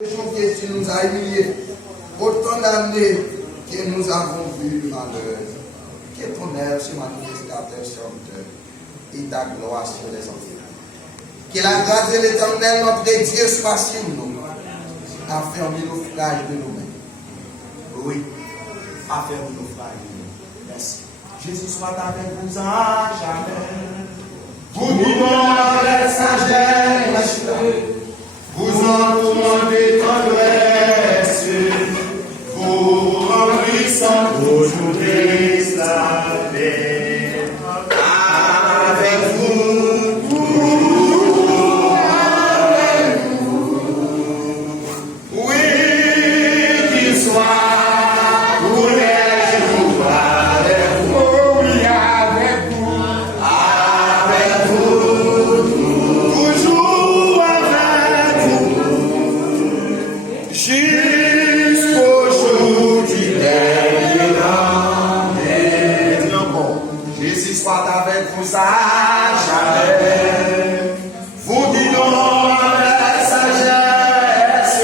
Janvier, tu nous as humiliés. Autant d'années que nous avons vu le malheur. Que ton œuvre se manifeste à tes chanteurs et ta gloire sur les enfants. Que la grâce de l'Éternel, notre Dieu, soit sur nous. Affermis nos frages de nos mains. Oui, affermis nos frages de nous. Merci. Jésus soit avec vous à jamais. Vous nous donnez sagesse. Vous entourez de tendresse, vous remplissant aujourd'hui la paix. Avec vous, toujours avec vous. Oui, qu'il soit tous les jours avec vous. Oui, avec vous. Avec vous, toujours avec vous. Jusqu'au jour du dernier rendez-vous. Dis encore. Jésus soit avec vous à jamais. Vous dites avec sagesse.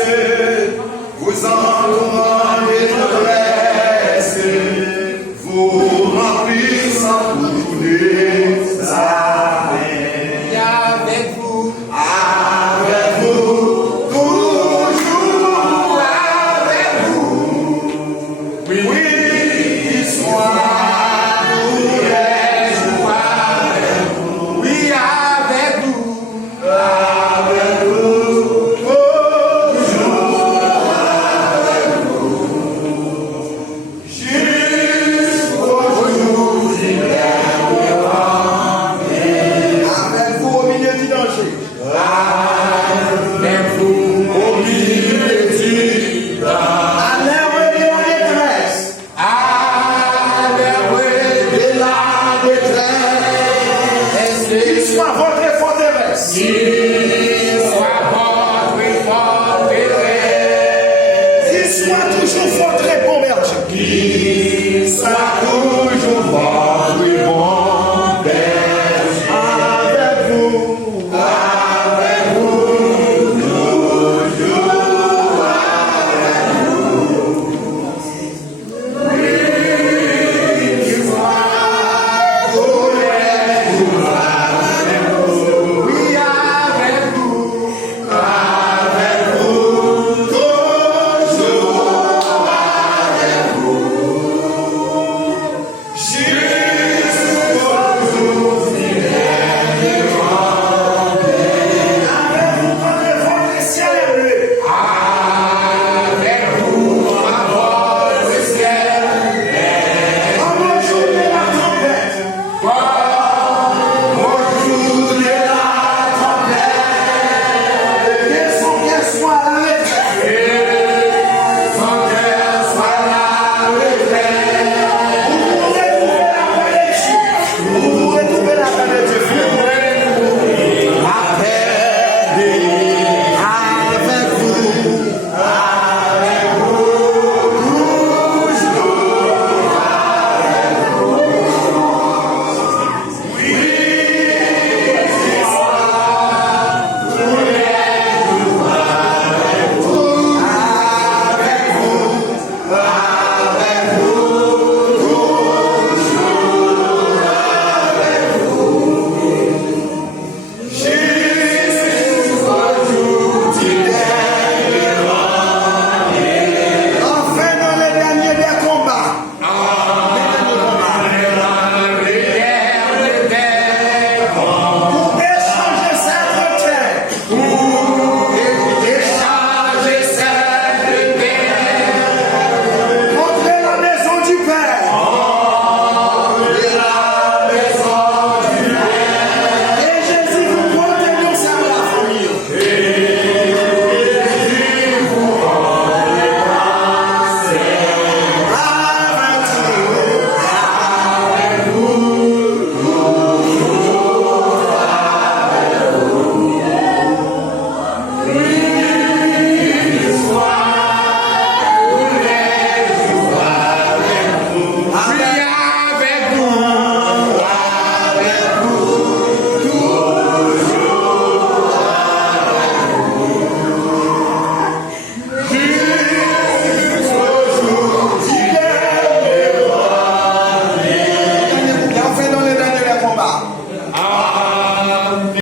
Vous entourez de tendresse. Vous remplissant tous les âmes. Et avec vous. Avec vous. Toujours avec vous. Oui, qu'il soit tous les jours avec vous. Oui, avec vous. Avec vous. Toujours avec vous. Jusqu'au jour du dernier rendez-vous. Avec vous au milieu du danger. Avec vous au milieu du danger. Allez, en détresse. Allez, de la détresse. Qu'il soit votre forteresse. Qu'il soit votre forteresse. Qu'il soit toujours